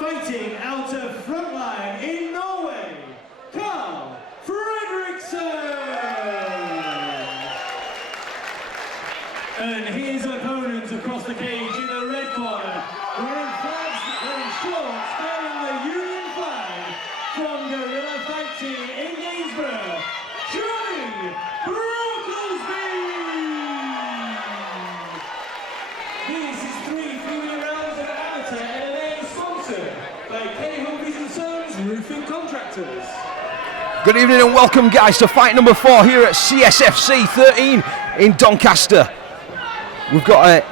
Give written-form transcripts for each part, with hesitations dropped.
Fighting out of frontline in Norway, Karl Frederickson! And his opponents across the cage in the red corner, wearing shorts bearing the Union flag from Guerrilla Fighting in Gainsborough, Jonny Brocklesby! This is 3 freeway rounds of amateur MMA sponsored by Sons Roofing Contractors. Good evening and welcome, guys, to fight number 4 here at CSFC 13 in Doncaster. We've got a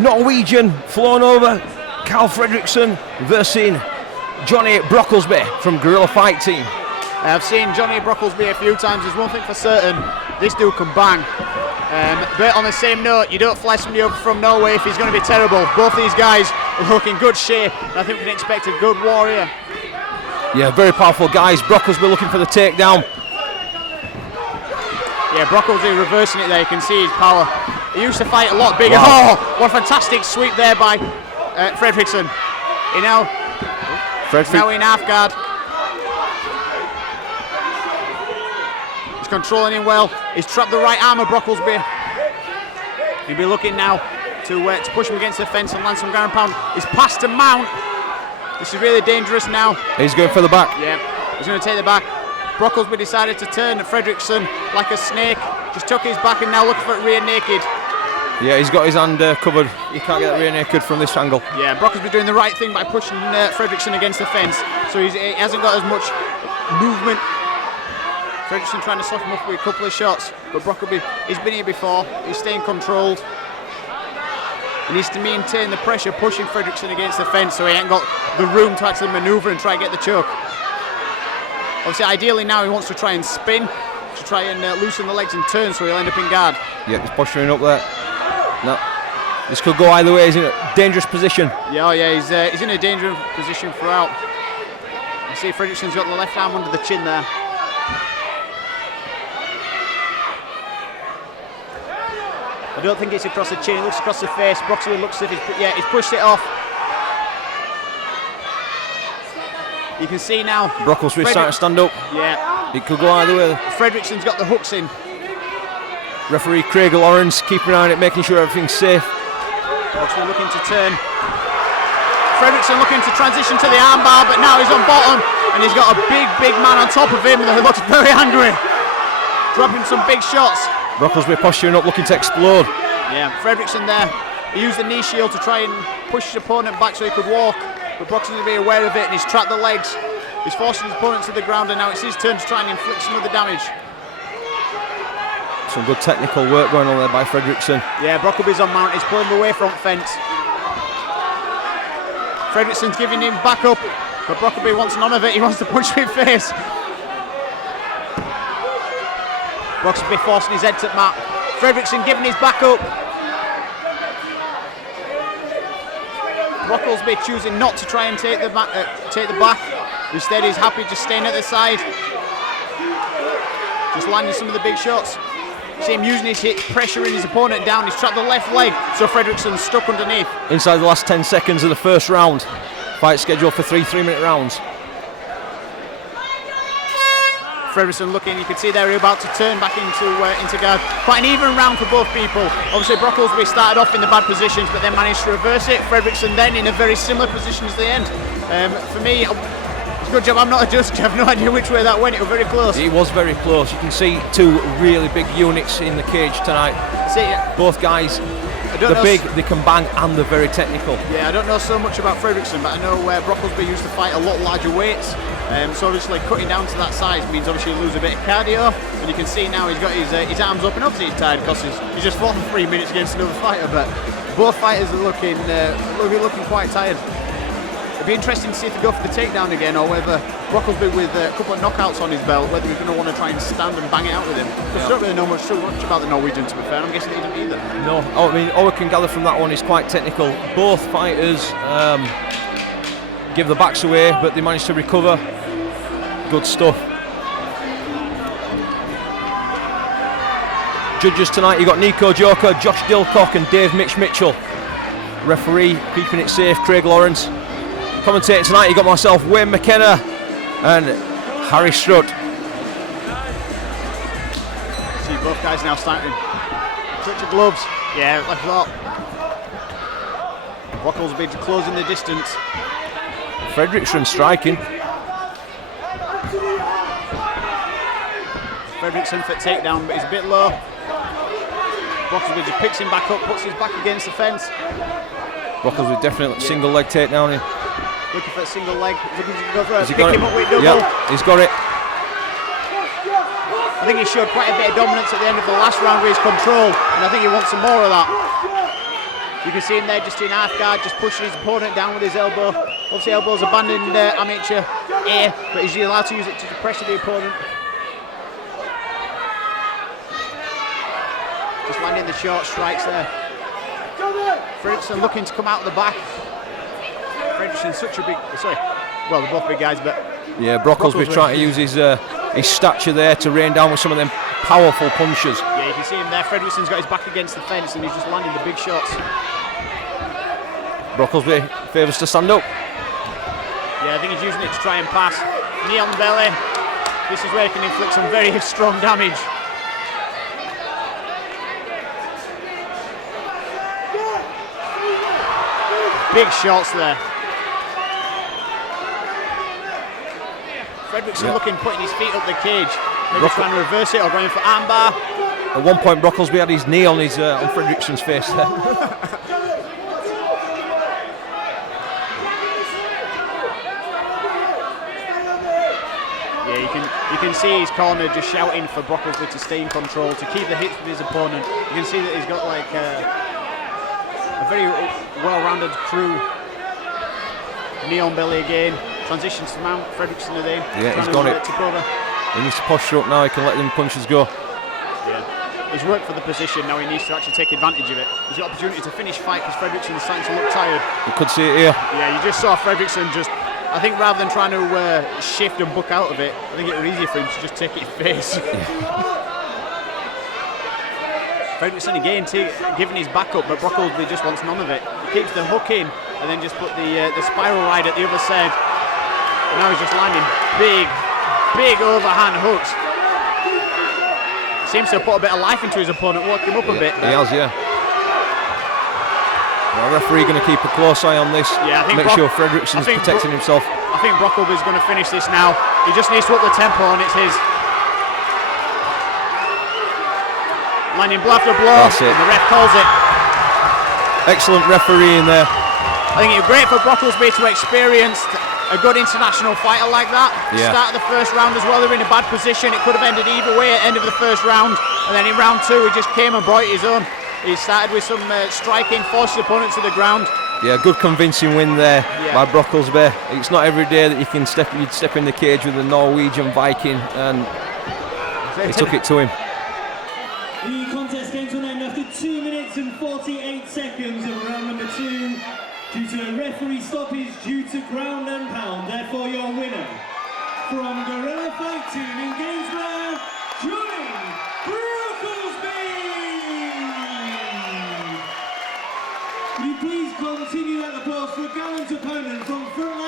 Norwegian flown over, Karl Frederickson versus Jonny Brocklesby from Guerrilla Fight Team. I've seen Jonny Brocklesby a few times. There's one thing for certain, this dude can bang. But on the same note, you don't fly somebody over from Norway if he's going to be terrible. Both these guys look in good shape, and I think we can expect a good warrior. Yeah, very powerful guys. Brocklesby looking for the takedown. Yeah, Brocklesby reversing it there. You can see his power. He used to fight a lot bigger. Wow. Oh, what a fantastic sweep there by Frederickson. Now in half guard. He's controlling him well. He's trapped the right arm of Brocklesby. He'll be looking now to push him against the fence and land some ground pound. He's passed to mount. This is really dangerous now. He's going for the back. Yeah, he's going to take the back. Brocklesby decided to turn at Frederickson like a snake. Just took his back and now looking for it rear naked. Yeah, he's got his hand covered. You can't get rear naked from this angle. Yeah, Brocklesby doing the right thing by pushing Frederickson against the fence. So he hasn't got as much movement. Frederickson trying to soften him up with a couple of shots. But Brocklesby, he's been here before. He's staying controlled. He needs to maintain the pressure, pushing Frederickson against the fence so he ain't got the room to actually manoeuvre and try and get the choke. Obviously, ideally now he wants to try and spin, to try and loosen the legs and turn so he'll end up in guard. Yeah, he's posturing up there. No, this could go either way. He's in a dangerous position. Yeah, he's in a dangerous position throughout. You see Frederickson's got the left arm under the chin there. I don't think it's across the chin, it looks across the face. Brocklesby looks as if he's pushed it off. You can see now. Brocklesby starting to stand up. Yeah. It could go either way. Frederickson's got the hooks in. Referee Craig Lawrence keeping an eye on it, making sure everything's safe. Brocklesby looking to turn. Frederickson looking to transition to the armbar, but now he's on bottom and he's got a big man on top of him that looks very angry. Dropping some big shots. Brocklesby posturing up, looking to explode. Yeah, Frederickson there. He used the knee shield to try and push his opponent back so he could walk. But Brocklesby to be aware of it and he's trapped the legs. He's forcing his opponent to the ground and now it's his turn to try and inflict some of the damage. Some good technical work going on there by Frederickson. Yeah, Brocklesby's on mount. He's pulling away front fence. Frederickson's giving him back up, but Brocklesby wants none of it. He wants to punch him in face. Brocklesby forcing his head to the mat. Frederickson giving his back up. Brocklesby choosing not to try and take the back. Instead, he's happy just staying at the side. Just landing some of the big shots. See him using his hits, pressuring his opponent down. He's trapped the left leg, so Frederickson's stuck underneath. Inside the last 10 seconds of the first round. Fight scheduled for 3 3-minute rounds. Frederickson looking, you can see they're about to turn back into guard. Quite an even round for both people. Obviously Brocklesby started off in the bad positions but then managed to reverse it. Frederickson then in a very similar position as the end. For me, it's a good job I'm not a judge. I have no idea which way that went. It was very close. It was very close. You can see 2 really big units in the cage tonight. Both guys, they're big, they can bang and they're very technical. Yeah, I don't know so much about Frederickson, but I know Brocklesby used to fight a lot larger weights. So obviously cutting down to that size means obviously you lose a bit of cardio. And you can see now he's got his arms up and obviously he's tired because he's just fought for 3 minutes against another fighter. But both fighters are looking quite tired. It'd be interesting to see if they go for the takedown again or whether Brocklesby with a couple of knockouts on his belt, whether he's going to want to try and stand and bang it out with him. Because I don't really know much about the Norwegian, to be fair. I'm guessing he doesn't either. No, I mean, all we can gather from that one is quite technical. Both fighters give the backs away, but they managed to recover. Good stuff. Judges tonight, you've got Nico Joker, Josh Dilcock and Dave Mitch Mitchell. Referee keeping it safe, Craig Lawrence. commentating tonight, you got myself, Wayne McKenna, and Harry Strutt. See both guys now starting. Touch of gloves. Yeah, like that. Brocklesby closing the distance. Frederickson striking. Frederickson for takedown, but he's a bit low. Brocklesby just picks him back up, puts his back against the fence. Brocklesby definitely single leg takedown here. Looking for a single leg. Looking to go for a Has he pick got him it? up with double. Yeah, he's got it. I think he showed quite a bit of dominance at the end of the last round with his control, and I think he wants some more of that. You can see him there just in half guard, just pushing his opponent down with his elbow. Obviously elbow's abandoned amateur air, but he's allowed to use it to pressure the opponent. Just landing the short strikes there. Frederickson looking to come out of the back. Frederickson's such a big, well, they're both big guys, but yeah, Brocklesby trying to use his stature there to rain down with some of them powerful punches. Yeah, you can see him there. Frederickson's got his back against the fence and he's just landing the big shots. Brocklesby favours to stand up. Yeah, I think he's using it to try and pass. Knee on the belly. This is where he can inflict some very strong damage. Big shots there. Frederickson looking, putting his feet up the cage. Maybe trying to reverse it or going for armbar. At one point, Brocklesby had his knee on his on Frederickson's face there. Yeah, you can see his corner just shouting for Brocklesby to stay in control, to keep the hits with his opponent. You can see that he's got like a very well-rounded crew. Knee on belly again. Transitions to mount. Frederickson again. Yeah, he's got it. Over. He needs to posture up now. He can let them punches go. Yeah, he's worked for the position. Now he needs to actually take advantage of it. He's got opportunity to finish fight because Frederickson is starting to look tired. You could see it here. Yeah, you just saw Frederickson just. I think rather than trying to shift and book out of it, I think it was easier for him to just take it in face. Frederickson again giving his back up, but Brocklesby just wants none of it. He keeps the hook in and then just put the spiral ride at the other side. And now he's just landing big overhand hooks. Seems to have put a bit of life into his opponent, woke him up a bit. He has, yeah. The referee going to keep a close eye on this. Yeah, I think make sure Frederickson's protecting himself. I think Brocklesby's going to finish this now. He just needs to up the tempo and it's his. Landing blow after blow, That's it. and the ref calls it. Excellent refereeing there. I think it was great for Brocklesby to experience a good international fighter like that. Yeah. Start of the first round as well, they were in a bad position. It could have ended either way at the end of the first round. And then in round two, he just came and brought his own. He started with some striking, forced his opponent to the ground. Yeah, good convincing win there by Brocklesby. It's not every day that you can step in the cage with a Norwegian Viking, and he took it to him. The contest came to an end after 2 minutes and 48 seconds of round number 2 due to a referee stoppage due to ground and pound. Therefore, your winner from Guerrilla Fight Team in Gainsborough, Jonny Brocklesby. Will you please continue that applause for a gallant opponent from front